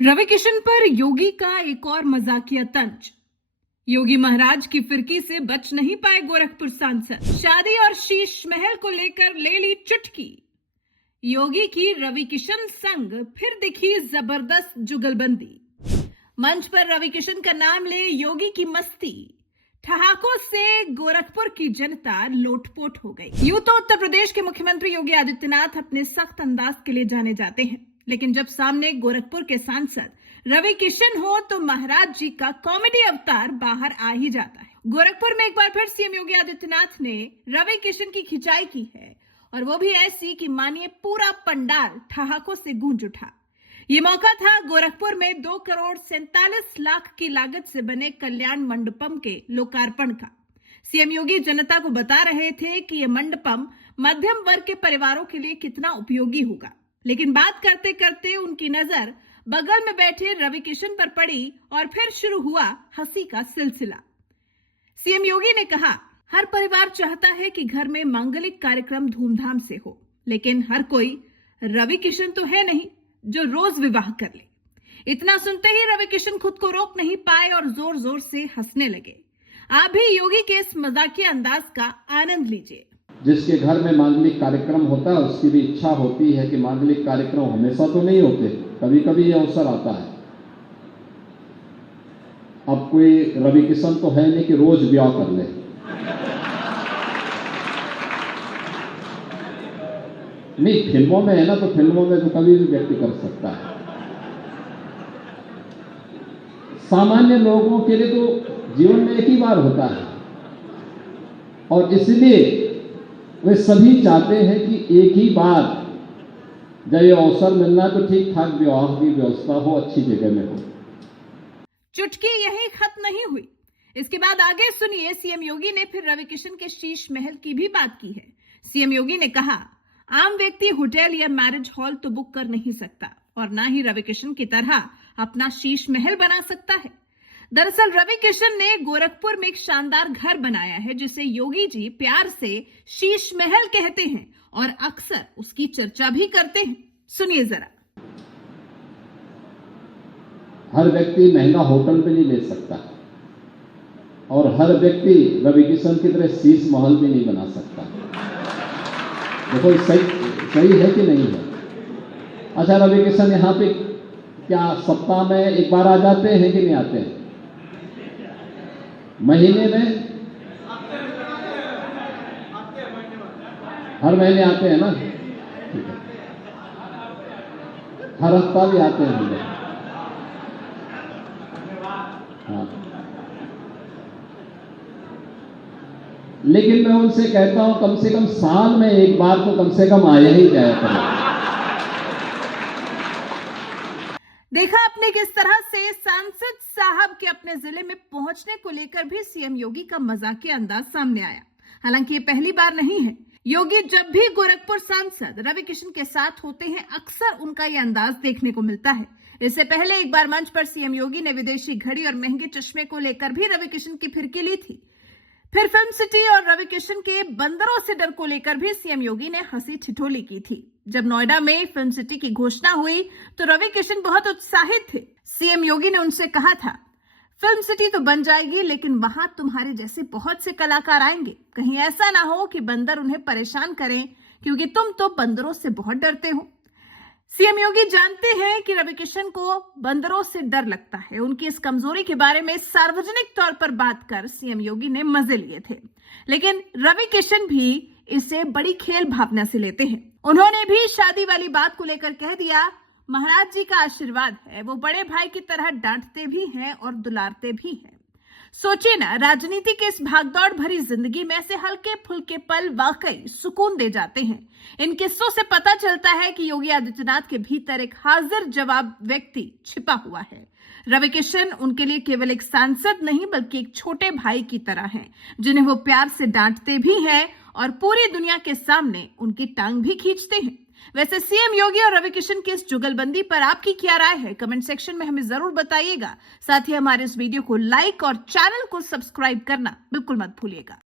रवि किशन पर योगी का एक और मजाकिया तंज। योगी महाराज की फिरकी से बच नहीं पाए गोरखपुर सांसद। शादी और शीश महल को लेकर ले ली चुटकी। योगी की रवि किशन संग फिर दिखी जबरदस्त जुगलबंदी। मंच पर रवि किशन का नाम ले योगी की मस्ती। ठहाकों से गोरखपुर की जनता लोटपोट हो गई। यूं तो उत्तर प्रदेश के मुख्यमंत्री योगी आदित्यनाथ अपने सख्त अंदाज के लिए जाने जाते हैं, लेकिन जब सामने गोरखपुर के सांसद रवि किशन हो तो महाराज जी का कॉमेडी अवतार बाहर आ ही जाता है। गोरखपुर में एक बार फिर सीएम योगी आदित्यनाथ ने रवि किशन की खिंचाई की है, और वो भी ऐसी कि मानिए पूरा पंडाल ठहाकों से गूंज उठा। ये मौका था गोरखपुर में 2,47,00,000 की लागत से बने कल्याण मंडपम के लोकार्पण का। सीएम योगी जनता को बता रहे थे कि यह मंडपम मध्यम वर्ग के परिवारों के लिए कितना उपयोगी होगा, लेकिन बात करते करते उनकी नजर बगल में बैठे रवि किशन पर पड़ी और फिर शुरू हुआ हंसी का सिलसिला। सीएम योगी ने कहा, हर परिवार चाहता है कि घर में मांगलिक कार्यक्रम धूमधाम से हो, लेकिन हर कोई रवि किशन तो है नहीं जो रोज विवाह कर ले। इतना सुनते ही रवि किशन खुद को रोक नहीं पाए और जोर जोर से हंसने लगे। आप भी योगी के इस मजाकिया अंदाज का आनंद लीजिए। जिसके घर में मांगलिक कार्यक्रम होता है उसकी भी इच्छा होती है कि मांगलिक कार्यक्रम हमेशा तो नहीं होते, कभी कभी ये अवसर आता है। अब कोई रवि किशन तो है नहीं कि रोज ब्याह कर ले। नहीं, फिल्मों में है ना, तो फिल्मों में तो कभी भी व्यक्ति कर सकता है। सामान्य लोगों के लिए तो जीवन में एक ही बार होता है, और इसलिए वे सभी चाहते हैं कि एक ही बार जब ये अवसर मिलना तो ठीक ठाक विवाह की व्यवस्था हो, अच्छी जगह में हो। चुटकी यही खत्म नहीं हुई। इसके बाद आगे सुनिए, सीएम योगी ने फिर रवि किशन के शीश महल की भी बात की है। सीएम योगी ने कहा, आम व्यक्ति होटल या मैरिज हॉल तो बुक कर नहीं सकता, और ना ही रवि किशन की तरह अपना शीश महल बना सकता है। दरअसल रवि किशन ने गोरखपुर में एक शानदार घर बनाया है, जिसे योगी जी प्यार से शीश महल कहते हैं और अक्सर उसकी चर्चा भी करते हैं। सुनिए जरा। हर व्यक्ति महंगा होटल भी नहीं ले सकता, और हर व्यक्ति रवि किशन की तरह शीश महल भी नहीं बना सकता। देखो सही है कि नहीं है? अच्छा, रवि किशन यहाँ पे क्या सप्ताह में एक बार आ जाते हैं कि नहीं आते हैं? महीने में हर महीने आते हैं ना? ठीक है, हर हफ्ता भी आते हैं हम लोग। हाँ, लेकिन मैं उनसे कहता हूं कम से कम साल में एक बार तो कम से कम आया ही जाया करें। देखा आपने किस तरह से सांसद साहब के अपने जिले में पहुंचने को लेकर भी सीएम योगी का मजाकिया अंदाज सामने आया। हालांकि ये पहली बार नहीं है। योगी जब भी गोरखपुर सांसद रवि किशन के साथ होते हैं, अक्सर उनका ये अंदाज देखने को मिलता है। इससे पहले एक बार मंच पर सीएम योगी ने विदेशी घड़ी और महंगे चश्मे को लेकर भी रवि किशन की फिरकी ली थी। फिर फिल्म सिटी और रवि किशन के बंदरों से डर को लेकर भी सीएम योगी ने हंसी ठिठोली की थी। जब नोएडा में फिल्म सिटी की घोषणा हुई तो रवि किशन बहुत उत्साहित थे। सीएम योगी ने उनसे कहा था, फिल्म सिटी तो बन जाएगी, लेकिन वहां तुम्हारे जैसे बहुत से कलाकार आएंगे। कहीं ऐसा ना हो कि बंदर उन्हें परेशान करें, क्योंकि तुम तो बंदरों से बहुत डरते हो। सीएम योगी जानते हैं कि रवि किशन को बंदरों से डर लगता है। उनकी इस कमजोरी के बारे में सार्वजनिक तौर पर बात कर सीएम योगी ने मजे लिए थे, लेकिन रवि किशन भी इसे बड़ी खेल भावना से लेते हैं। उन्होंने भी शादी वाली बात को लेकर कह दिया, महाराज जी का आशीर्वाद है, वो बड़े भाई की तरह डांटते भी हैं और दुलारते भी हैं। सोचिए ना, राजनीति के इस भागदौड़ भरी जिंदगी में ऐसे हल्के फुल्के पल वाकई सुकून दे जाते हैं। इन किस्सों से पता चलता है कि योगी आदित्यनाथ के भीतर एक हाजिर जवाब व्यक्ति छिपा हुआ है। रवि किशन उनके लिए केवल एक सांसद नहीं, बल्कि एक छोटे भाई की तरह हैं, जिन्हें वो प्यार से डांटते भी हैं और पूरी दुनिया के सामने उनकी टांग भी खींचते हैं। वैसे सीएम योगी और रवि किशन की इस जुगलबंदी पर आपकी क्या राय है? कमेंट सेक्शन में हमें जरूर बताइएगा। साथ ही हमारे इस वीडियो को लाइक और चैनल को सब्सक्राइब करना बिल्कुल मत भूलिएगा।